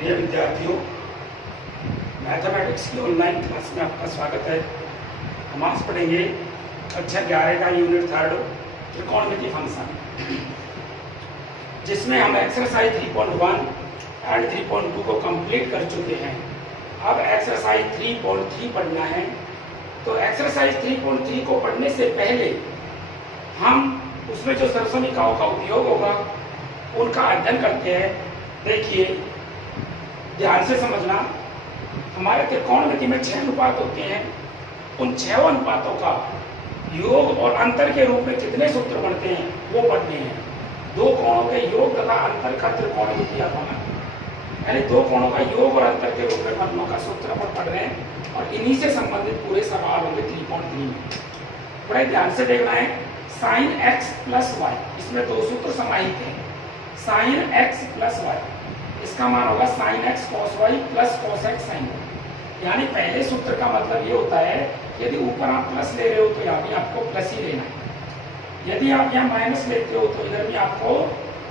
प्रिय विद्यार्थियों, मैथमेटिक्स की ऑनलाइन क्लास में आपका स्वागत है। हम आज पढ़ेंगे कक्षा 11 का यूनिट 3 त्रिकोणमिति फंक्शन, जिसमें हम एक्सरसाइज 3.1 एंड 3.2 को कंप्लीट कर चुके हैं। अब एक्सरसाइज 3.3 पढ़ना है। तो एक्सरसाइज 3.3 को पढ़ने से पहले हम उसमें जो सर्वसमीकरणों का उपयोग होगा उनका अध्ययन करते हैं। देखिए, ध्यान से समझना। हमारे त्रिकोणमिति में 6 अनुपात होते हैं। उन 6 अनुपातों का योग और अंतर के रूप में कितने सूत्र बनते हैं वो पढ़ने हैं। दो कोणों के योग तथा अंतर का त्रिकोणमिति होना, यानी दो कोणों का योग और अंतर के रूप में फलनों का सूत्र पर पढ़ रहे हैं और इन्हीं से संबंधित पूरे सवाल होंगे 3.3 में। बड़े ध्यान से देखना है। साइन x प्लस वाई, इसमें दो सूत्र समाहित हैं। साइन x प्लस वाई, इसका मान होगा sine x cos y plus cos x sin y। यानी पहले सूत्र का मतलब ये होता है, यदि ऊपर आप प्लस ले रहे हो तो यहाँ भी आपको प्लस ही लेना है। यदि आप यहाँ माइनस लेते हो तो इधर भी आपको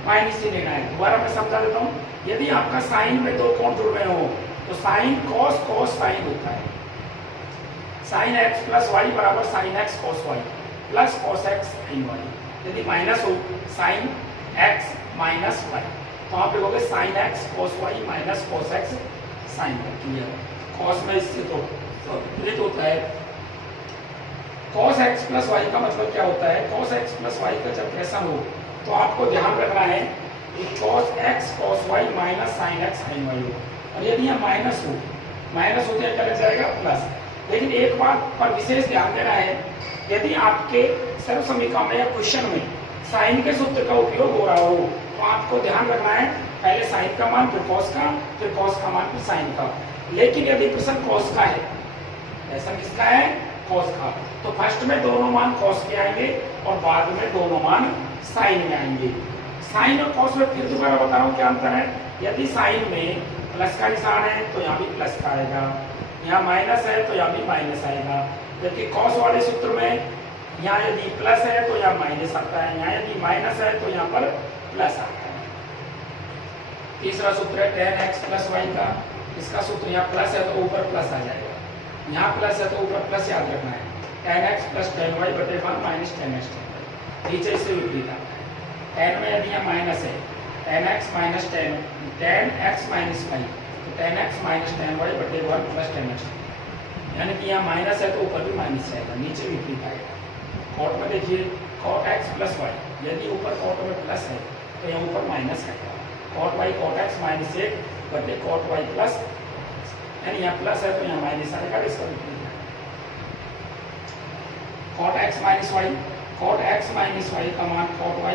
माइनस ही लेना है। दोबारा मैं समझा देता हूँ। यदि आपका साइन में दो कोण जुड़ रहे हो तो साइन cos cos sin होता है। साइन x प्लस वाई बराबर sine x cos y plus cos x sin y। यदि माइनस हो साइन x माइनस y तो आप लिखोगे sine x cos y minus cos x sin y। Clear? cos में इससे तो विपरीत होता है। cos x प्लस y का मतलब क्या होता है? cos x प्लस y का जब ऐसा हो तो आपको ध्यान रखना है कि cos x cos y minus sin x sin y हो। और यदि यह माइनस हो तो क्या लग जाएगा? प्लस। लेकिन एक बात पर विशेष ध्यान देना है, यदि आपके सर्वसमीकरण में या क्वेश्चन में साइन के सूत्र का उपयोग हो रहा हो तो आपको ध्यान रखना है पहले साइन का मान फिर cos का मान फिर साइन का। लेकिन यदि प्रश्न cos का है, ऐसा किसका है? cos का, तो फर्स्ट में दोनों मान cos के आएंगे और बाद में दोनों मान साइन में आएंगे। साइन और cos में फिर दोबारा बता रहा हूँ क्या अंतर है। यदि साइन में प्लस का निशान है तो यहाँ भी प्लस का आएगा, यहाँ माइनस है तो यहाँ भी माइनस आएगा। जबकि cos वाले सूत्र में यहाँ यदि प्लस है तो यहाँ माइनस आता है, यहाँ यदि माइनस है तो यहाँ पर प्लस आता है। तीसरा सूत्र है tan x प्लस वाई का। इसका सूत्र यहाँ प्लस है तो ऊपर प्लस आ जाएगा, यहाँ प्लस है तो ऊपर प्लस याद रखना है। tan x plus tan y बटे 1 minus tan x tan y। नीचे इससे विपरीत आता है। tan में यदि यहाँ माइनस है, tan x minus tan x minus y, तो tan x minus tan y बटे 1 प्लस tan x। यानी कि यहाँ माइनस है तो ऊपर भी माइनस आएगा, नीचे विपरीत आएगा। कॉट में देखिए cot x प्लस वाई, यदि ऊपर कॉट में प्लस है तो यहाँ ऊपर माइनस आएगा। cot y cot x minus 1 बटे cot y प्लस, यानी यहाँ प्लस है तो यहाँ माइनस आएगा, इसका विपरीत है। cot x minus y, cot x minus y का मान cot y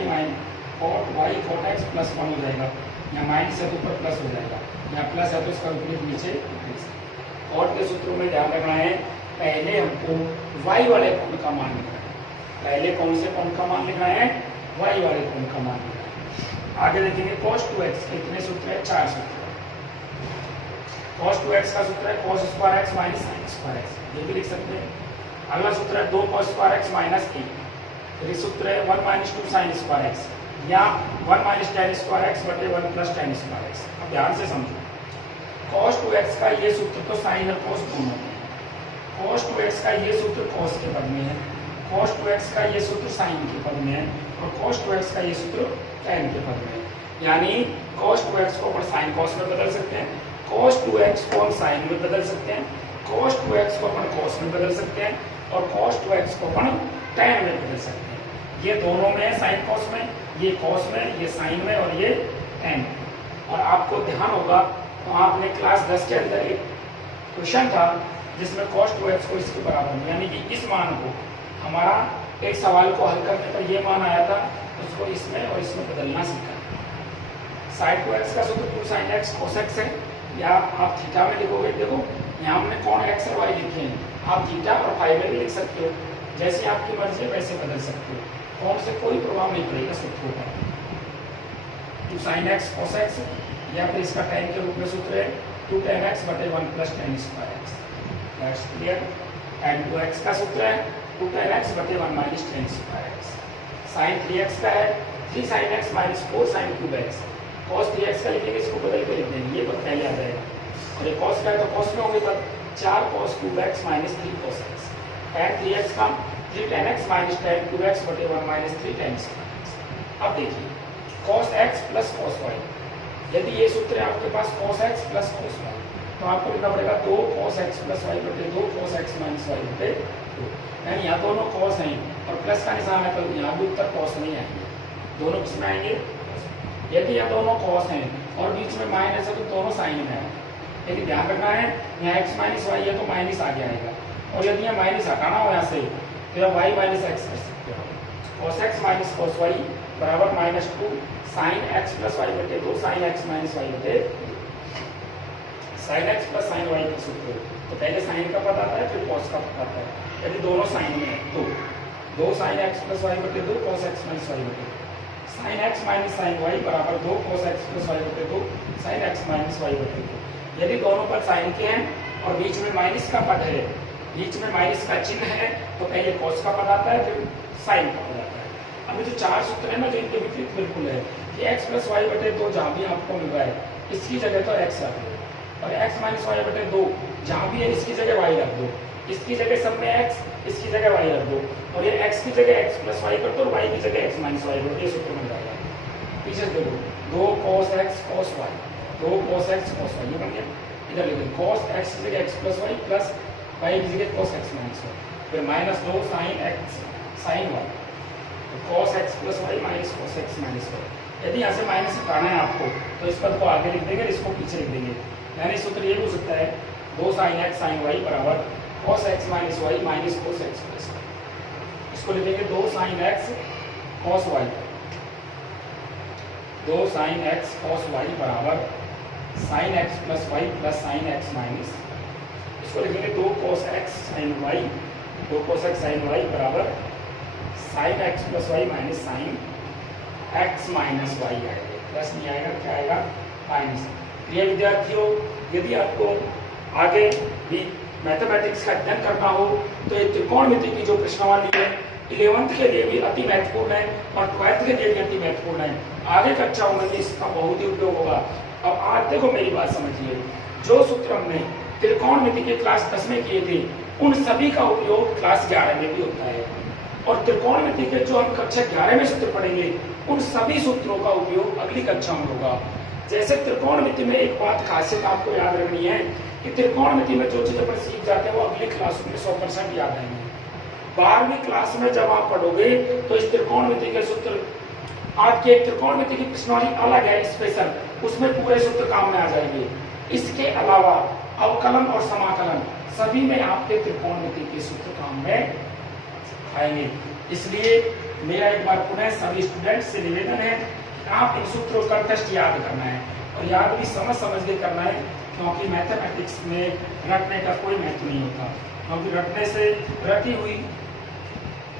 cot x plus 1 हो जाएगा। यहाँ माइनस है तो ऊपर प्लस हो जाएगा, यहाँ प्लस है तो इसका विपरीत नीचे। cot के सूत्रों में ध्यान रखना है, पहले हमको y वाले कोण का मान लिखना है। पहले कौन से कोण का मान लिखना है? y वाले कोण का मान लिखना है। आगे देखेंगे cos 2x के कितने सूत्र है? 4 सूत्र। cos 2x का सूत्र है cos square x minus sin square x, ये भी लिख सकते हैं। अगला सूत्र है 2 cos स्क्वायर x माइनस 1। फिर सूत्र है 1 माइनस 2 sin स्क्वायर x, या 1 माइनस tan स्क्वायर x बटे 1 प्लस tan स्क्वायर x। अब ध्यान से समझो, cos 2x का ये सूत्र तो sin और cos दोनों में है। cos 2x का ये सूत्र cos के पद में है, cos 2x का ये सूत्र sin के पद में है और cos 2x का ये सूत्र tan के पद में है। यानी cos 2x को अपन sin cos में बदल सकते हैं, cos 2x को हम sin में बदल सकते हैं, cos 2x को अपन cos में बदल सकते हैं और cos 2x को अपन tan में बदल सकते हैं। ये दोनों में है sin cos में, ये cos में, ये sin में और ये tan। और आपको ध्यान होगा तो आपने क्लास 10 के अंदर एक क्वेश्चन था जिसमें cos 2x को इसके बराबर में, यानी कि इस मान को, हमारा एक सवाल को हल करने पर ये मान आया था, उसको इसमें और इसमें बदलना सीखा। sin 2x का सूत्र 2 sin x cos x है, या आप थीटा में लिखोगे। देखो यहाँ हमने कोण x और y लिखे हैं, आप थीटा और फाई में भी लिख सकते हो, जैसे आपकी मर्जी है वैसे बदल सकते हो। कोण से कोई प्रभाव नहीं पड़ेगा सूत्रों का। 2 sin x cos x, या फिर इसका tan के रूप में सूत्र है 2 tan x बटे 1 plus tan square x। That's clear. tan 2x का सूत्र है 2 tan x बटे 1 minus tan square x। sin 3x का है 3 sin x minus 4 sin 2x। cos 3x का लिखेंगे, इसको बदल के लिख देंगे, ये पद पहले आ जाएगा, और ये कॉस का है तो कॉस में होगी पद 4 cos 2x minus 3 cos x, tan 3x का 3 tan x minus tan 2x बटे 1 माइनस 3 tan x। अब देखिए cos x plus cos y, यदि ये सूत्र है आपके पास cos x plus cos y, तो आपको लिखना पड़ेगा 2 cos x प्लस y बटे 2 cos x माइनस y बटे 2, यानी यहाँ दोनों cos हैं और प्लस का निशान है तो यहाँ भी उत्तर cos नहीं आएंगे, दोनों किस में आएंगे। यदि यह दोनों cos हैं और बीच में माइनस है तो दोनों साइन में आएंगे, लेकिन ध्यान रखना है यहाँ x माइनस वाई है तो माइनस आगे आएगा, और यदि यहाँ माइनस हटाना हो यहाँ से तो यह y माइनस एक्स कर सकते हो। cos x minus cos y बराबर minus 2 sine x plus y बटे 2 साइन x माइनस वाई बटे sine x plus sine y का सूत्र, तो पहले साइन का पता आता है फिर cos का पता आता है। यदि दोनों साइन में है तो 2 साइन x प्लस वाई बटे 2 cos x माइनस वाई बटे sine x minus sine y बराबर 2 cos x प्लस वाई बटे 2 साइन x माइनस वाई बटे 2। यदि दोनों पद साइन के हैं और बीच में माइनस का पद है, बीच में माइनस का चिन्ह है, तो पहले cos का पद आता है फिर साइन का पद आता है। अब जो चार सूत्र है ना जो इनके विपरीत बिल्कुल है कि x प्लस वाई बटे 2 जहाँ भी आपको मिल रहा है इसकी जगह तो x रख दो, और x माइनस वाई बटे 2 जहाँ भी है इसकी जगह y रख दो, इसकी जगह सब में x इसकी जगह y रख दो, और ये x की जगह x प्लस वाई कर दो और y की जगह x माइनस वाई कर दो, ये सूत्र मिल जाएगा। पीछे देखो 2 cos x cos y, 2 cos x cos y, ये बन गया। इधर लिखें cos x की जगह x plus y plus y की जगह cos x माइनस वाई, फिर minus 2 sin x sin y, तो cos x plus y minus cos x minus y. यदि यहाँ से माइनस हटाना है आपको तो इस पद को आगे लिख देंगे, इसको पीछे लिख देंगे, यानी सूत्र ये हो सकता है 2 sin x sin y बराबर cos x minus y minus cos x plus y। इसको लिखेंगे 2 sin x cos y, 2 sin x cos y बराबर sin x plus y plus sin x minus, इसको लिखेंगे 2 cos x sin y, 2 cos x sin y बराबर sin x plus y minus sin x minus y आएगा, plus नहीं आएगा, क्या आएगा minus. प्रिय विद्यार्थियों, यदि आपको आगे भी मैथमेटिक्स का अध्ययन करना हो तो ये त्रिकोणमिति की जो प्रश्नावली है 11th के लिए भी अति महत्वपूर्ण है और 12th के लिए भी अति महत्वपूर्ण है। आगे कक्षा में इसका बहुत ही उपयोग होगा। अब आज देखो मेरी बात समझिए, जो सूत्र हमने त्रिकोणमिति के क्लास 10 में किए थे उन सभी का उपयोग क्लास 11 में भी होता है, और त्रिकोणमिति के जो हम कक्षा 11 में सूत्र पढ़ेंगे उन सभी सूत्रों का उपयोग अगली कक्षा में होगा। जैसे त्रिकोणमिति में एक बात खासियत आपको याद रखनी है कि त्रिकोणमिति में जो चीज अपन सीख जाते हैं वो अगली क्लास में 100% याद आएंगे। 12वीं क्लास में जब आप पढ़ोगे तो इस त्रिकोणमिति के सूत्र, आपके एक त्रिकोणमिति की प्रश्नावली अलग है स्पेशल, उसमें पूरे सूत्र काम में आ जाएंगे। इसके अलावा अवकलन और समाकलन सभी में आपके त्रिकोणमिति के सूत्र काम में आएंगे। इसलिए मेरा एक बार पुनः सभी स्टूडेंट्स से निवेदन है कि आप इन सूत्रों का टेस्ट याद करना है, और याद भी समझ के करना है, क्योंकि मैथमेटिक्स में रटने का कोई महत्व नहीं होता, क्योंकि रटने से रटी हुई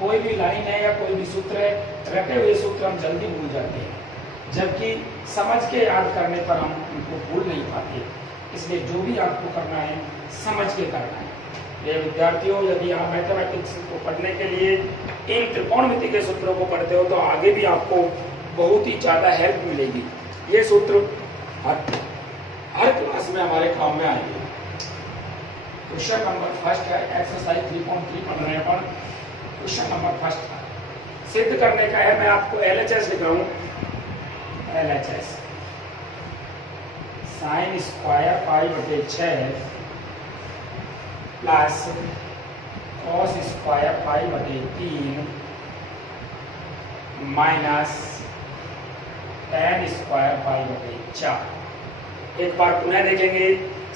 कोई भी लाइन है या कोई भी सूत्र है, रटे हुए सूत्र हम जल्दी भूल जाते हैं, जबकि समझ के याद करने पर हम उनको भूल नहीं पाते। इसलिए जो भी आपको करना है समझ के करना है। ये विद्यार्थियों, यदि आप मैथमेटिक्स को पढ़ने के लिए इन त्रिकोणमिति के सूत्रों को पढ़ते हो तो आगे भी आपको बहुत ही ज़्यादा हेल्प मिलेगी। ये सूत्र हर क्लास में हमारे काम में आएंगे। क्वेश्चन नंबर फर्स्ट है, एक्सरसाइज 3.3 पढ़ रहे हैं अपन। क्वेश्चन नंबर फर्स्ट सिद्ध करने का है, मैं आपको LHS लिख रहा हूँ, LHS साइन स्क्वायर पाई बटे 6 प्लस कॉस स्क्वायर पाई बटे 3 माइनस tan स्क्वायर पाई बटे 4। एक बार पुनः देखेंगे,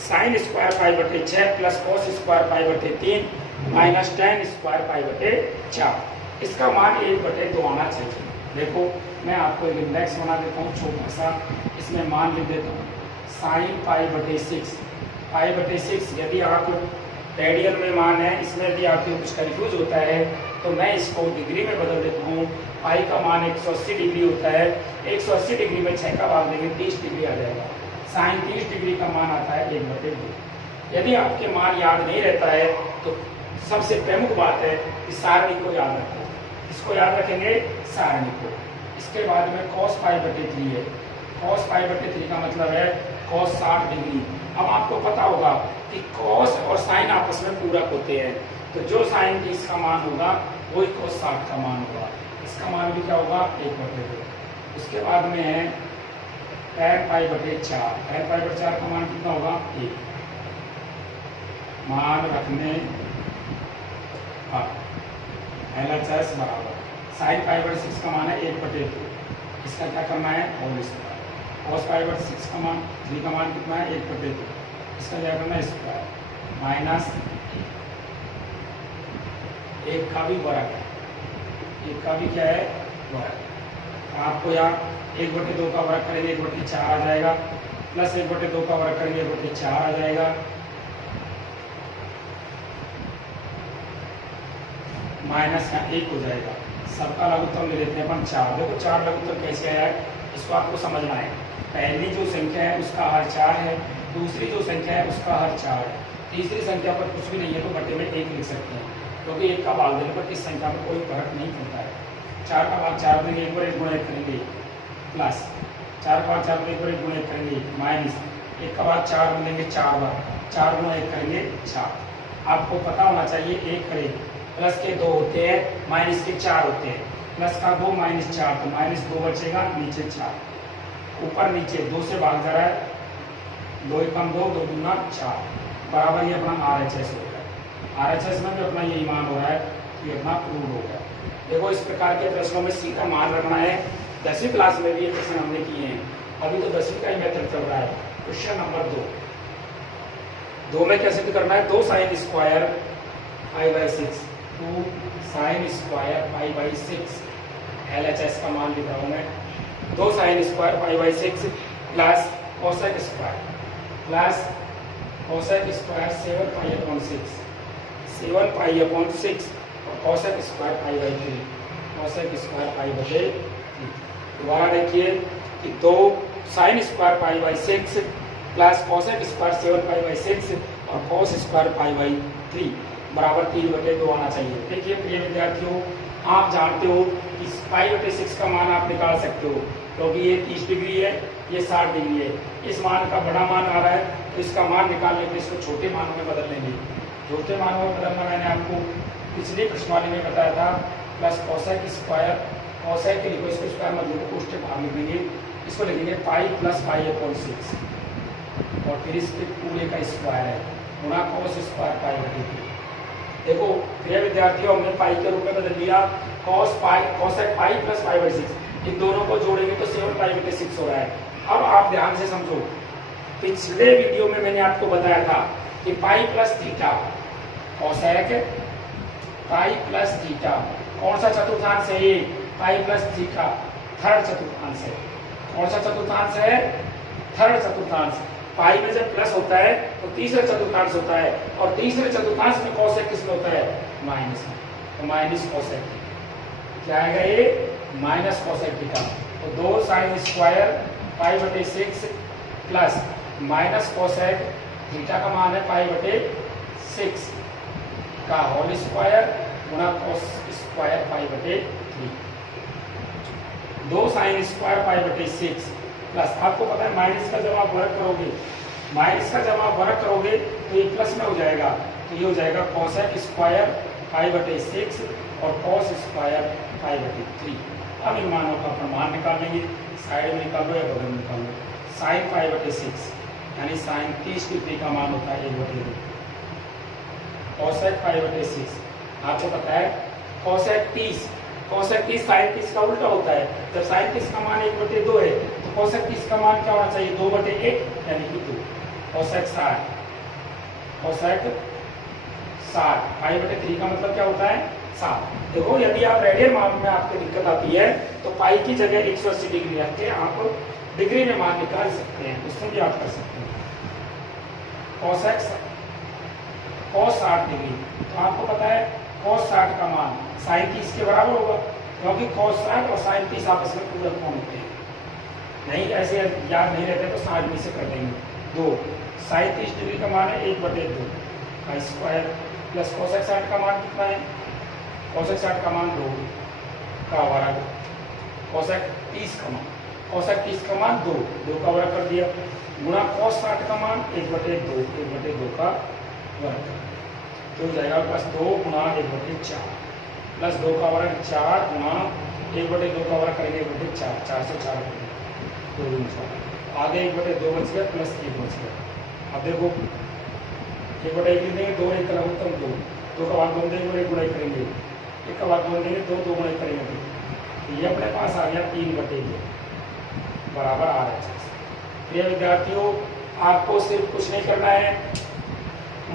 साइन स्क्वायर पाई बटे 6 प्लस कॉस स्क्वायर पाई बटे 3 माइनस tan स्क्वायर पाई बटे 4। इसका मान 1/2 आना चाहिए। देखो मैं आपको एक इंडेक्स बना देता हूँ छोटा सा, इसमें मान लिख देता हूँ साइन पाई बटे 6, पाई बटे 6। यदि आप रेडियन में मान है, इसमें यदि आपको कुछ कन्फ्यूज होता है तो मैं इसको डिग्री में बदल देता हूँ। पाई का मान 180 डिग्री होता है, 180 डिग्री में 6 का भाग देंगे 30 डिग्री आ जाएगा। साइन 30 डिग्री का मान आता है 1/2। यदि आपके मान याद नहीं रहता है तो सबसे प्रमुख बात है कि सारणी को याद रखो। इसको याद रखेंगे सारणी को। इसके बाद में cos पाई बटे 3 है। cos पाई बटे 3 का मतलब है cos 60 डिग्री। अब आपको पता होगा कि cos और sin आपस में पूरक होते हैं, तो जो sin 30 का मान होगा वही cos 60 का मान होगा। इसका मान भी क्या होगा 1/2। उसके बाद में है tan π/4। tan π/4 का मान कितना होगा 1। मान रखने LHS बराबर sin π/6 का मान है 1/2। इसका क्या करना है होल स्क्वायर। cos π/6 का मान 3 का मान कितना है 1/2। इसका क्या करना है स्क्वायर माइनस 1 का भी वर्ग है, 1 का भी क्या है वर्ग। आपको यहाँ 1/2 का वर्ग करेंगे 1/4 आ जाएगा, प्लस 1/2 का वर्ग करेंगे 1/4 आ जाएगा, माइनस का 1 हो जाएगा। सबका लघुत्तम ले लेते हैं अपन 4। देखो 4 लघुत्तम कैसे आया है इसको आपको समझना है। पहली जो संख्या है उसका हर 4 है, दूसरी जो संख्या है उसका हर 4 है, तीसरी संख्या पर कुछ भी नहीं है तो बटे में 1 लिख सकते हैं, क्योंकि 1 का भाग देने पर इस संख्या में कोई फर्क नहीं पड़ता है। 4 का भाग 4 देंगे 1 पर 1 गुणा 1 करेंगे, प्लस 4 का भाग 4 पर 1 पर 1 गुणा 1 करेंगे, माइनस 1 का भाग 4 मिलेंगे 4 बार, 4 गुणा 1 करेंगे 4। आपको पता होना चाहिए 1 करें प्लस के 2 होते हैं, माइनस के 4 होते हैं, प्लस का 2 माइनस 4, तो माइनस 2 बचेगा, नीचे 4, ऊपर नीचे 2 से भाग जा रहा है, 2 कम 2, 2 दूना 4 बराबर ये अपना RHS हो गया। RHS में भी अपना यही मान हो रहा है, ये अपना प्रूव हो गया। देखो इस प्रकार के प्रश्नों में सीधा मान रखना है। 10वीं क्लास में भी ये प्रश्न हमने किए हैं, अभी तो 10वीं का ही मेथड चल रहा है। क्वेश्चन नंबर 2 में क्या सिद्ध करना है, 2 sin square π/6, 2 sin square π/6, LHS का मान लिख रहा हूं मैं, 2 sin square π/6 plus cosec square 7π/6, 7π/6 और cosec स्क्वायर π/3, cosec स्क्वायर π/3। दोबारा देखिए कि 2 sin square π/6 plus cosec square 7π/6 और cos स्क्वायर π/3 बराबर 3/2 आना चाहिए। देखिए प्रिय विद्यार्थियों, आप जानते हो कि π/6 का मान आप निकाल सकते हो, क्योंकि ये 30 डिग्री है, ये 60 डिग्री है। इस मान का बड़ा मान आ रहा है तो इसका मान निकालने के लिए इसको छोटे मानों में बदल लेंगे। छोटे मानों में बदलना मैंने आपको पिछले प्रश्नवाली में बताया था। प्लस cosec स्क्वायर, cosec लिखो, इसको स्क्वायर मत लिखो, कोष्ठक भाग लिखेंगे, इसको लिखेंगे पाई प्लस π/6 और फिर इसके पूरे का स्क्वायर है गुणा cos स्क्वायर π/3। देखो प्रिय विद्यार्थियों, हमने पाई के रूप में बदल लिया, cosec पाई प्लस π/6, इन दोनों को जोड़ेंगे तो 7π/6 हो रहा है। अब आप ध्यान से समझो, पिछले वीडियो में मैंने आपको बताया था कि pi plus theta, cosec pi plus theta कौन सा चतुर्थांश है, ये पाई प्लस थीटा थर्ड चतुर्थांश है। कौन सा चतुर्थांश है, थर्ड चतुर्थांश। पाई में जब प्लस होता है तो तीसरा चतुर्थांश होता है, और तीसरे चतुर्थांश में cosec किसमें होता है, माइनस में, तो माइनस cosec क्या आएगा, ये माइनस cosec थीटा। तो 2 sin square π/6 plus minus cosec theta का मान है π/6 का होल स्क्वायर गुणा cos square π/3। 2 sin square π/6 plus, आपको पता है माइनस का जब आप वर्ग करोगे, माइनस का जब आप वर्ग करोगे तो ये प्लस में हो जाएगा, तो ये हो जाएगा cosec स्क्वायर π/6 और cos स्क्वायर π/3। अब इन मानों का अपन मान निकाल लेंगे, साइड में निकाल लो या बगल में निकाल लो। sin π/6 यानी sin 30 डिग्री का मान होता है 1/2। cosec π/6 आपको पता है cosec 30 sin 30 का उल्टा होता है। जब sin 30 का मान 1/2 है तो cosec 30 का मान क्या होना चाहिए, 2/1 यानी कि 2। cosec 60 π/3 का मतलब क्या होता है 7। देखो यदि आप रेडियन मान में आपको दिक्कत आती है तो पाई की जगह 180 डिग्री रख के आप डिग्री में मान निकाल सकते हैं, उसमें भी आप कर सकते हैं। cos 60 डिग्री, तो आपको पता है cos 60 का मान sin 30 के बराबर होगा, क्योंकि cos 60 और sin 30 आपस में पूरक कोण होते हैं। नहीं ऐसे याद नहीं रहते तो 60 में से कर देंगे 2। sin 30 डिग्री का मान है 1/2 का स्क्वायर प्लस cosec 60 का मान कितना है, cosec 60 का मान 2 का वर्ग, cosec 30 का मान कोसेक 30 का मान 2, 2 का वर्ग कर दिया, गुणा cos 60 का मान 1/2, 1/2 का वर्ग कर दिया। तो हो जाएगा आपके पास 2 गुणा 1/4 प्लस 2 का वर्ग 4 गुणा 1/2 का वर्ग करेंगे 1/4, 4 से 4 2 गुना 4, आगे 1/2 बच गया प्लस 1 बच गया। अब देखो 1/1 लिख देंगे, 2 1 का लघुत्तम 2, 2 का भाग 2 देंगे 1 गुणा 1 करेंगे, 1 का भाग 2 देंगे 2, 2 गुणा 1 करेंगे, तो ये अपने पास आ गया 3/2 बराबर RHS। प्रिय विद्यार्थियों, आपको सिर्फ कुछ नहीं करना है,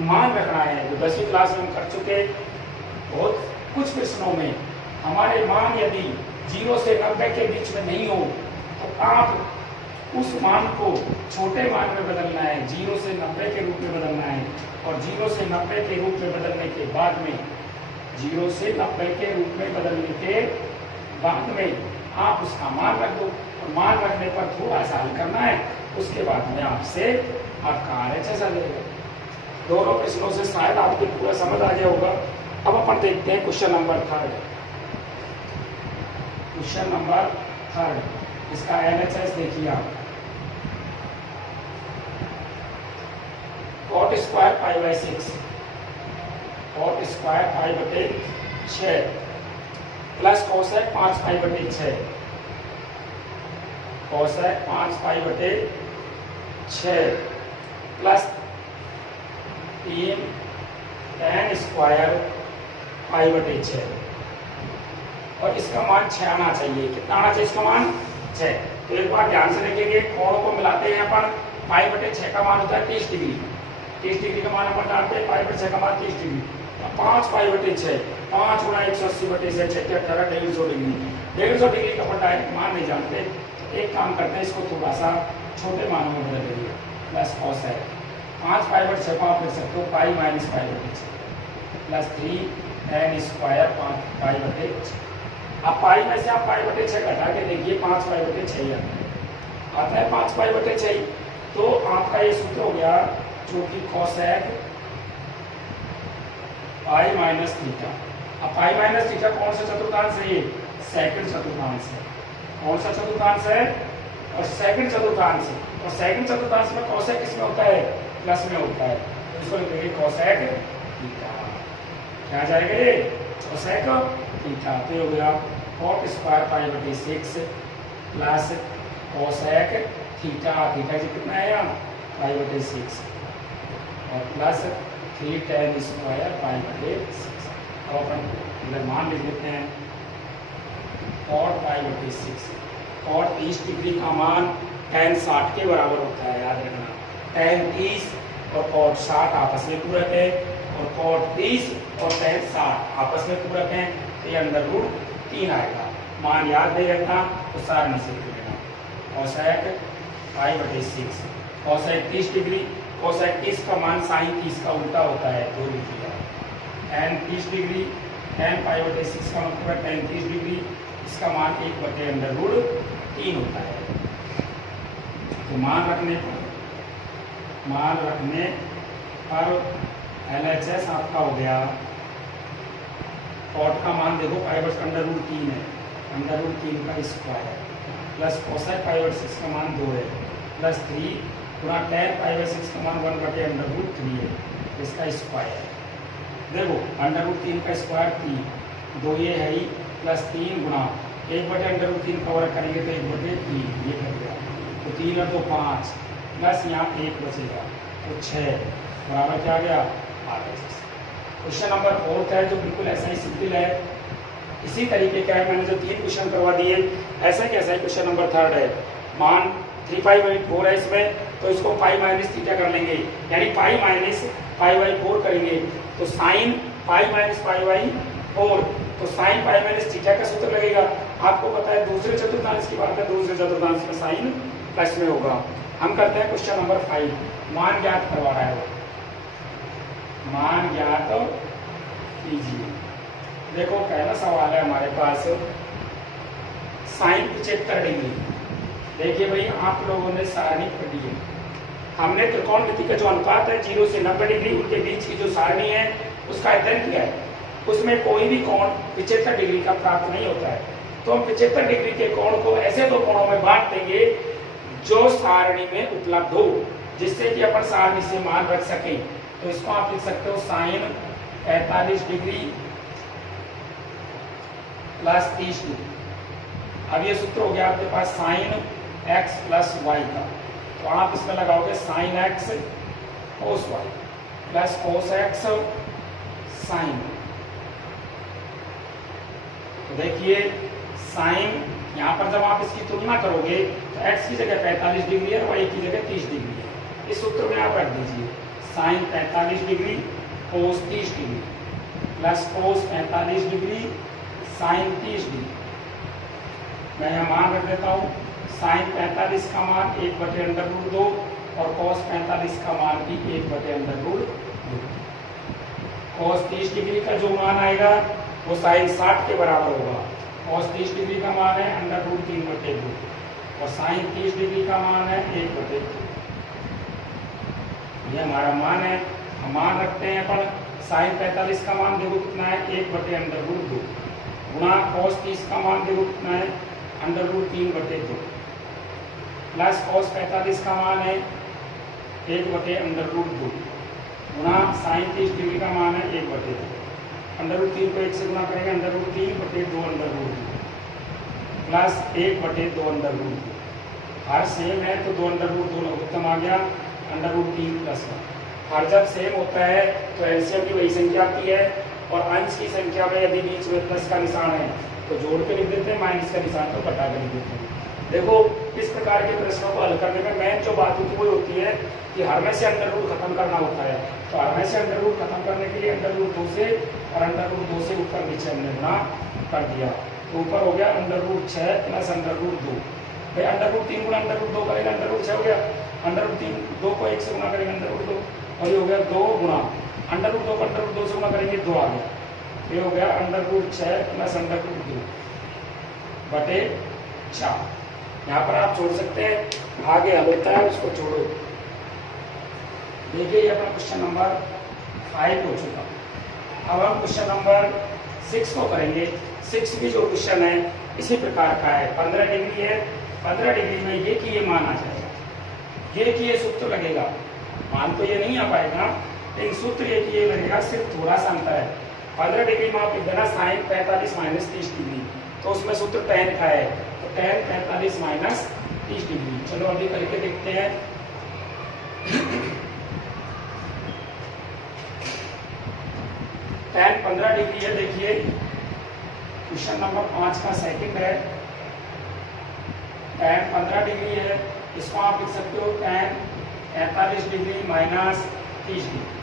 मान रखना है। जो 10वीं क्लास में हम कर चुके, बहुत कुछ प्रश्नों में हमारे मान यदि 0 से 90 के बीच में नहीं हो तो आप उस मान को छोटे मान में बदलना है, 0 से 90 के रूप में बदलना है, और 0 से 90 के रूप में बदलने के बाद में 0 से 90 के रूप में बदलने के बाद में आप उसका मान रख दो, और मान रखने पर थोड़ा सा हल करना है, उसके बाद में आपसे आपका RHS आ जाएगा। दोनों प्रश्नों से शायद आपको पूरा समझ आ गया होगा। अब अपन देखते हैं क्वेश्चन नंबर 3। क्वेश्चन नंबर 3, इसका LHS देखिए आप, cot square π/6, cot square π/6 plus cosec 5 π/6, cosec 5 π/6 plus 3 tan square π/6, और इसका मान 6 आना चाहिए। कितना आना चाहिए इसका मान? 6। तो एक बार ध्यान से देखेंगे, कोण को मिलाते हैं अपन, π/6 का मान होता है 30 डिग्री, 30 डिग्री का मान अपन डालते हैं, π/6 का मान 30 डिग्री, तो 5 π/6, 5 गुणा 180/6, 6 के 18, 150 डिग्री, 150 डिग्री का अपन डायरेक्ट मान नहीं जानते, तो एक काम करते हैं, इसको थोड़ा सा छोटे मानों में बदल देंगे, प्लस कोसेक 5 π/6 को आप लिख सकते हो π - π/6 प्लस 3 tan स्क्वायर 5 π/6। अब पाई में से आप π/6 घटा के देखिए, 5 π/6 आता है, 5 π/6, तो आपका ये सूत्र हो गया, जो कि कोसेक π - थीटा। अब π - थीटा कौन सा चतुर्थांश है? ये सेकंड चतुर्थांश है। कौन सा चतुर्थांश है? और सेकंड चतुर्थांश है, और सेकंड चतुर्थांश में कोसेक किसमें होता है? प्लस में होता है, तो इसको लिखेंगे कोसेक थीटा। क्या आ जाएगा ये? Cosec theta. तो हो गया cot square π/6 plus cosec theta, theta जी कितना है यहाँ? π/6, और प्लस 3 tan स्क्वायर π/6। अब अपन इधर मान लिख लेते हैं, cot π/6, cot 30 डिग्री का मान tan 60 के बराबर होता है, याद रखना। tan 30 और cot 60 आपस में पूरक है, और cot 30 और tan 60 आपस में पूरक है, तो ये √3 आएगा। मान याद नहीं रखना तो सारणी से लेना, कोसेक π/6, कोसेक 30 डिग्री, कोसेक 30 का मान sin 30 का उल्टा होता है, 2 लिख दिया, tan 30 डिग्री, tan π/6 का मतलब है tan 30 डिग्री, इसका मान 1/√3 होता है। तो मान रखने पर LHS आपका हो गया, cot का मान देखो π/√3 है, √3 का स्क्वायर, प्लस कोसेक π/6 का मान 2 है, प्लस 3 गुणा tan π/6 का मान 1/√3 है, इसका स्क्वायर। देखो √3 का स्क्वायर 3, 2 ये है ही, प्लस 3 गुणा 1/√3 का वर्ग करेंगे तो 1/3, ये कर गया, तो 3 और 2 5, प्लस यहाँ 1 बचेगा, तो 6 बराबर क्या आ गया? RHS। क्वेश्चन नंबर 4 है, जो बिल्कुल ऐसा ही सिंपल है, इसी तरीके का है। मैंने जो 3 क्वेश्चन करवा दिए, ऐसा कैसा है क्वेश्चन नंबर 3 है, मान 3π/4 है इसमें, तो इसको π - थीटा कर लेंगे, यानी π - π/4 करेंगे, तो sin π - π/4, तो sin π - थीटा का सूत्र लगेगा। आपको पता है दूसरे चतुर्थांश की बात है, दूसरे चतुर्थांश में साइन प्लस में होगा। हम करते हैं क्वेश्चन नंबर 5, मान ज्ञात करवा रहा है वो, मान ज्ञात कीजिए। देखो पहला सवाल है हमारे पास, sin 75 डिग्री। देखिए भाई, आप लोगों ने सारणी पढ़ी है, हमने त्रिकोणमिति का जो अनुपात है 0 से 90 डिग्री, उनके बीच की जो सारणी है उसका अध्ययन किया है। उसमें कोई भी कोण 75 डिग्री का प्राप्त नहीं होता है। तो हम 75 डिग्री के कोण को ऐसे दो कोणों में बांट देंगे जो सारणी में उपलब्ध हो, जिससे कि अपन सारणी से मान रख सके। तो इसको आप लिख सकते हो साइन 45 डिग्री प्लस 30 डिग्री। अब ये सूत्र हो गया आपके पास साइन x प्लस वाई का, तो आप इसमें लगाओगे sine x cos Y plus cos x sine. तो देखिए साइन यहाँ पर जब आप इसकी तुलना करोगे तो x की जगह 45 डिग्री है और y की जगह 30 डिग्री है। इस सूत्र में आप रख दीजिए sine 45 degree cos 30 degree plus cos 45 degree sine 30 degree. मैं यहाँ मान रख देता हूँ साइन 45 का मान 1/√2 और cos 45 का मान भी 1/√2। cos 30 डिग्री का जो मान आएगा वो साइन 60 के बराबर होगा। cos 30 डिग्री का मान है √3/2 और साइन 30 डिग्री का मान है 1/2। ये हमारा मान है, हम मान रखते हैं अपन साइन 45 का मान देखो कितना है 1/√2 गुणा cos 30 का मान देखो कितना है √3/2 प्लस cos 45 का मान है 1/√2 गुणा साइन 30 डिग्री का मान है 1/2। √3 को 1 से गुणा करेंगे √3/2 प्लस 1/2 हर सेम है तो 2/2 लघुत्तम आ गया √3 प्लस 1। हर जब सेम होता है तो एलसीएम की वही संख्या आती है और अंश की संख्या में यदि बीच में प्लस का निशान है तो जोड़ के लिख देते हैं, माइनस का निशान तो घटा के लिख देते हैं। देखो इस प्रकार के प्रश्नों को हल करने में मेन जो बात होती है वो होती है कि हर में से अंडर रूट खत्म करना होता है। तो हर में से अंडर रूट खत्म करने के लिए √2 से और √2 से ऊपर नीचे हमने गुणा कर दिया, तो ऊपर हो गया √6 प्लस √2। भाई √3 गुणा √2 करेगा √6 हो गया, √3 2 को 1 से गुणा करेंगे √2 और ये हो गया 2 गुणा √2 को √2 से गुणा करेंगे 2 आ गया। ये हो गया √6 प्लस √2 बटे 4। यहाँ पर आप छोड़ सकते हैं, आगे हल होता है उसको छोड़ो। देखिए ये अपना क्वेश्चन नंबर 5 हो चुका। अब हम क्वेश्चन नंबर 6 को करेंगे। 6 भी जो क्वेश्चन है इसी प्रकार का है, 15 डिग्री है। 15 डिग्री में ये कि ये मान आ जाएगा, ये कि ये सूत्र लगेगा। मान तो ये नहीं आ पाएगा लेकिन सूत्र ये कि ये लगेगा, सिर्फ थोड़ा सा अंतर है। 15 डिग्री में आप लिख देना साइन 45 माइनस 30 डिग्री, तो उसमें सूत्र tan का है, तो tan 45 माइनस 30 डिग्री। चलो अभी करके देखते हैं। tan 15 डिग्री है। देखिए क्वेश्चन नंबर 5 का सेकंड है, tan 15 डिग्री है। इसको आप लिख सकते हो tan 45 डिग्री माइनस 30 डिग्री,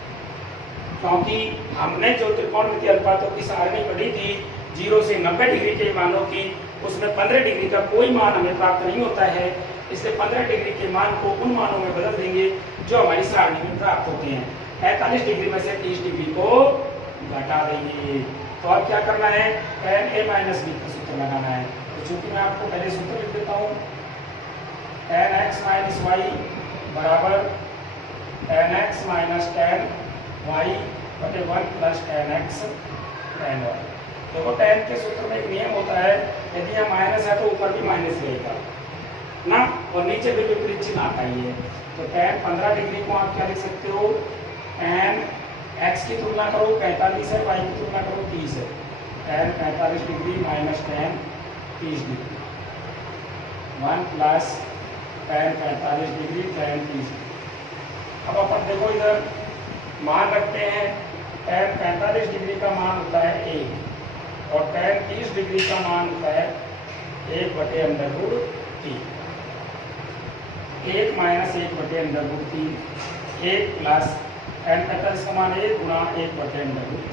क्योंकि हमने जो त्रिकोणमितीय अनुपातों की सारणी पढ़ी थी 0 से 90 डिग्री के मानों की, उसमें 15 डिग्री का कोई मान हमें प्राप्त नहीं होता है। इसलिए 15 डिग्री के मान को उन मानों में बदल देंगे जो हमारी सारणी में प्राप्त होते हैं। 45 डिग्री में से 30 डिग्री को घटा देंगे। तो अब क्या करना है, tan a माइनस b का सूत्र लगाना है। तो चूंकि मैं आपको पहले सूत्र लिख देता हूँ, tan x माइनस वाई बराबर tan x minus tan y बटे 1 plus tan x tan y। देखो tan के सूत्र में एक नियम होता है, यदि यहाँ माइनस है तो ऊपर भी माइनस रहेगा ना, और नीचे भी विपरीत चिन्ह आता ही है। तो tan 15 डिग्री को आप क्या लिख सकते हो, tan x की तुलना करो 45 है, y की तुलना करो 30 है, tan 45 degree minus tan 30 degree 1 plus tan 45 degree tan 30। अब अपन देखो इधर मान रखते हैं, tan 45 डिग्री का मान होता है 1 और tan 30 डिग्री का मान होता है 1/√3। 1 माइनस 1/√3, 1 प्लस tan 45 का मान 1 गुणा 1/√3।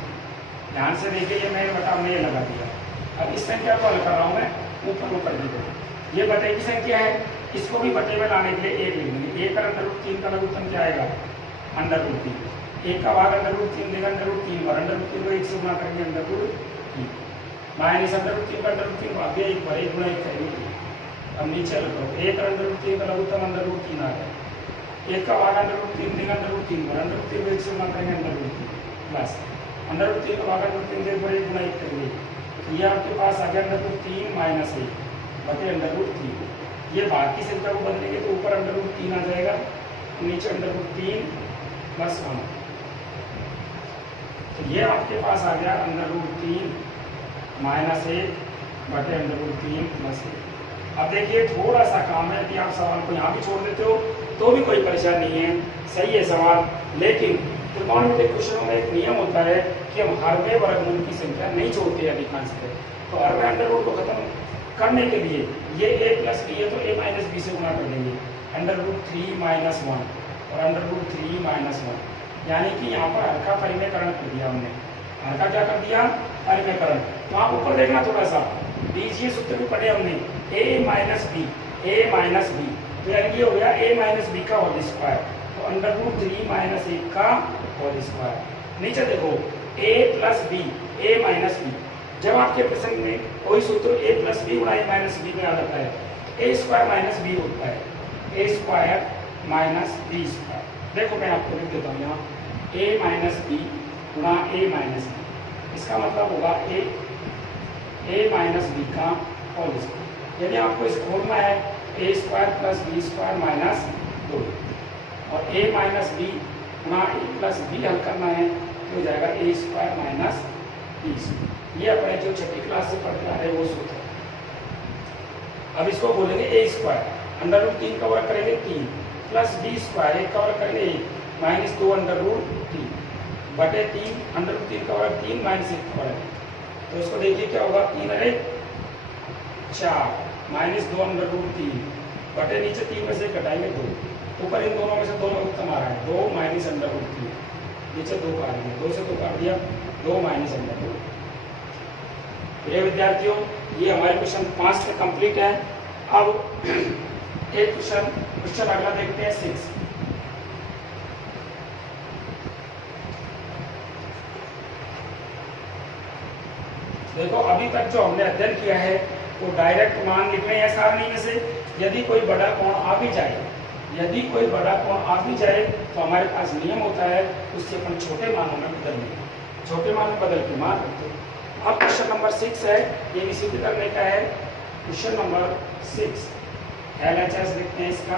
ध्यान से देखिए, ये मैं बटा में लगा दिया। अब इस संख्या को हल कर रहा हूँ मैं, ऊपर ऊपर देखो, ये बटे की संख्या है, इसको भी बटे में लाने के लिए 1 लिख देंगे। 1 का √3 का लघुत्तम क्या आएगा, √3। 1 का भाग √3 देगा √3 और √3 को 1 से गुणा करेंगे √3 माइनस √3 का √3 भाग दिया 1 पर 1 गुणा 1 करेंगे। अब नीचे रखो, 1 √3 का लघुत्तम √3 आ गया। 1 का भाग √3 देगा √3 पर √3 को 1 से गुणा करेंगे √3 प्लस √3 का भाग √3 देगा 1 गुणा 1 करेंगे, ये आपके पास आ गया अंडर रूट 3 माइनस 1 बटे अंडर रूट 3। ये भाग की संख्या को बदलेंगे तो ऊपर अंडर रूट 3 आ जाएगा, नीचे अंडर रूट 3 प्लस 1। तो ये आपके पास आ गया अंडर रूट 3 माइनस 1 बटे अंडर रूट 3 प्लस 1। अब देखिए थोड़ा सा काम है कि आप सवाल को यहाँ भी छोड़ देते हो तो भी कोई परेशानी नहीं है, सही है सवाल। लेकिन त्रिकोणमितीय क्वेश्चनों में एक नियम होता है कि हम हर में वर्गमूल की संख्या नहीं छोड़ते अधिकांश पे। तो हर में अंडर रूट को खत्म करने के लिए ये a प्लस बी है तो a माइनस बी से गुणा कर देंगे, अंडर रूट 3 माइनस 1 और अंडर रूट 3 माइनस 1। यानी कि यहाँ पर हर का परिमेयकरण कर दिया हमने। हर का क्या कर दिया? परिमेयकरण। तो आप ऊपर देखना थोड़ा सा, बीजीय सूत्र भी पढ़े हमने, a minus b, a minus b, तो यानी ये हो गया a माइनस बी का होल स्क्वायर, तो अंडर रूट 3 माइनस 1 का होल स्क्वायर। नीचे देखो a plus b, a minus b, जब आपके प्रश्न में कोई सूत्र a प्लस बी गुणा a माइनस बी में आ जाता है, a स्क्वायर माइनस बी होता है, a square minus b square. देखो मैं आपको लिख देता हूँ यहाँ, a माइनस बी गुणा a माइनस बी, इसका मतलब होगा a माइनस बी का होल स्क्वायर। यदि आपको इस खोलना है a square plus b square minus 2 और a माइनस बी गुणा a प्लस बी हल करना है तो हो जाएगा a स्क्वायर माइनस बी। ये अपने जो छठी क्लास से पढ़ते आ रहे हैं वो सूत्र है। अब इसको बोलेंगे a स्क्वायर, अंडर रूट 3 का वर्ग करेंगे 3 प्लस बी स्क्वायर 1 का वर्ग करेंगे 1 माइनस 2 अंडर रूट 3 बटे 3 अंडर रूट 3 का वर्ग 3 माइनस 1 का वर्ग। तो इसको देखिए क्या होगा, 3 अरे 4 माइनस 2 अंडर रूट 3 बटे नीचे 3 में से घटाएंगे 2, ऊपर इन दोनों में से दोनों उत्तम आ रहा है 2 माइनस अंडर रूट 3, नीचे 2 काट दिया, 2 से 2 काट दिया, 2 माइनस अंडर रूट। प्रिय विद्यार्थियों, ये हमारे क्वेश्चन 5 में कंप्लीट है। अब एक क्वेश्चन अगला देखते हैं 6। देखो अभी तक जो हमने अध्ययन किया है वो डायरेक्ट मान लिख रहे हैं सारणी में से। यदि कोई बड़ा कोण आ भी जाए, यदि कोई बड़ा कोण आ भी जाए तो हमारे पास नियम होता है उससे अपन छोटे मानों में बदल लेंगे, छोटे मान में बदल के मान रखते हैं। अब क्वेश्चन नंबर 6 है, ये भी सिद्ध करने का है। क्वेश्चन नंबर 6 LHS लिखते हैं इसका,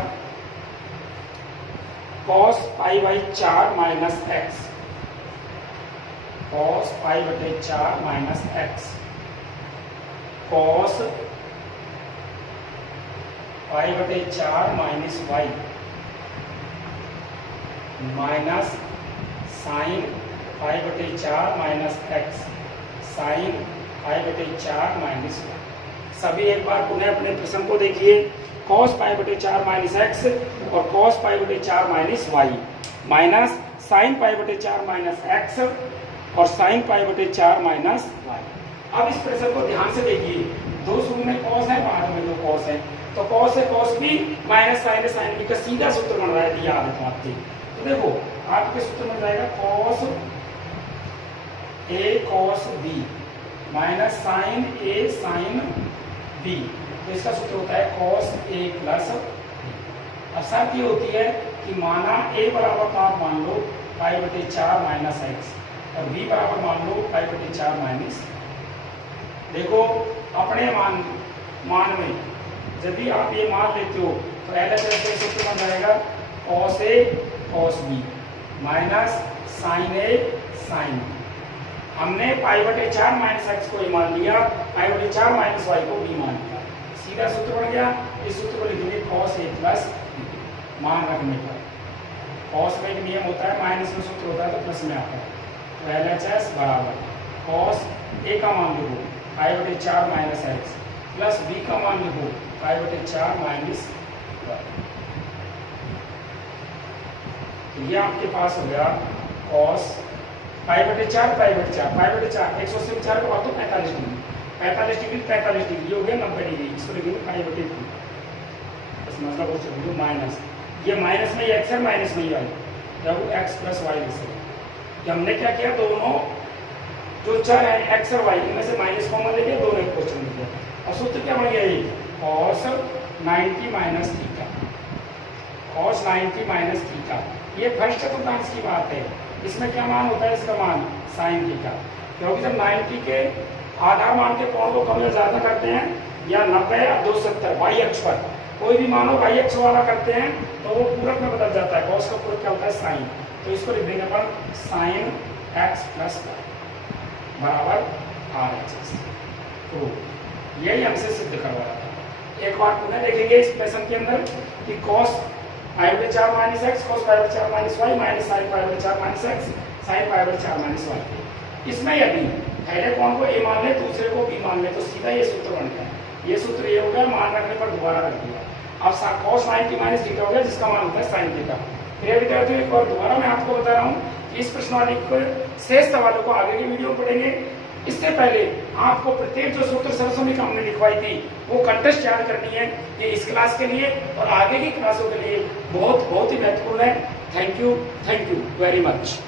cos pi by 4 minus x, cos pi बटे 4 माइनस एक्स, cos पाई बटे 4 minus Y minus sine pi बटे 4 माइनस एक्स साइन पाई बटे 4 माइनस वाई। सभी एक बार पुनः अपने प्रश्न को देखिए, cos पाई बटे 4 माइनस एक्स और cos पाई बटे 4 minus Y minus sine pi बटे 4 माइनस एक्स और साइन पाई बटे 4 माइनस वाई। अब इस प्रश्न को ध्यान से देखिए, दो शुरू में cos है, बाद में दो cos है, तो cos है cos b माइनस साइन है साइन b का सीधा सूत्र बन रहा है, याद है आपके। तो देखो आपके सूत्र बन जाएगा cos a cos b minus sine a sine b, तो इसका सूत्र होता है cos a प्लस b। अब शर्त ये होती है कि माना a बराबर आप मान लो पाई बटे 4 माइनस एक्स और b बराबर मान लो पाई बटे 4 माइनस। देखो अपने मान में यदि आप ये मान लेते हो तो LHS का सूत्र बन जाएगा cos a cos b minus sine a sine b। हमने पाई बटे 4 माइनस एक्स को मान लिया, पाई बटे 4 माइनस वाई को b मान लिया, सीधा सूत्र बन गया। इस सूत्र को लिखेंगे cos a प्लस b, मान रखने पर cos में एक नियम होता है, माइनस में सूत्र होता है तो प्लस में आता है। तो LHS बराबर cos a का मान लिखो पाई बटे 4 माइनस एक्स प्लस b का मान लिखो पाई बटे 4 माइनस वाई। तो ये आपके पास हो गया cos पाई बटे 4 पाई बटे 4 पाई बटे 4 180 में 4 को बांटो 45 डिग्री, 45 डिग्री 45 डिग्री, ये हो गया 90 डिग्री। इसको लिखेंगे पाई बटे 2, बस मतलब वो चलिए माइनस, ये माइनस में एक्स है माइनस में वाई, जब एक्स प्लस वाई लिख सकते। हमने क्या किया, दोनों जो चर है एक्स और वाई इनमें से माइनस कॉमन लेके दोनों एक क्वेश्चन लिख दिया। और सूत्र क्या बन गया, ये cos 90 minus theta, cos 90 minus theta. ये फर्स्ट चतुर्थांश की बात है, इसमें क्या मान होता है, इसका मान साइन थीटा, क्योंकि जब 90 के आधार मान के कोण को कम या ज्यादा करते हैं, या 90 या 270 वाई अक्ष पर, कोई भी मानो वाई अक्ष वाला करते हैं तो वो पूरक में बदल जाता है। कॉस का पूरक क्या होता है? साइन। तो इसको लिख देंगे अपन साइन एक्स प्लस बराबर आर एच। तो यही हमसे सिद्ध करवाया था। एक बार पुनः देखेंगे इस प्रश्न के अंदर कि cos π/4 minus x, cos π/4 minus Y minus sine π/4 minus X, sine π/4 minus Y. इसमें यदि पहले कोण को ए मान ले, दूसरे को बी मान ले, तो सीधा ये सूत्र बनता है। ये सूत्र ये हो गया, मान रखने पर दोबारा रख दिया। अब cos 90 माइनस थीटा हो गया, जिसका मान होता है साइन थीटा। प्रिय विद्यार्थियों, एक बार दोबारा मैं आपको बता रहा हूँ कि इस प्रश्नावली के शेष सवालों को आगे की वीडियो में पढ़ेंगे। इससे पहले आपको प्रत्येक जो सूत्र सरसमी हमने लिखवाई थी वो कंटेस्ट याद करनी है। ये इस क्लास के लिए और आगे की क्लासों के लिए बहुत ही महत्वपूर्ण है। Thank you very much.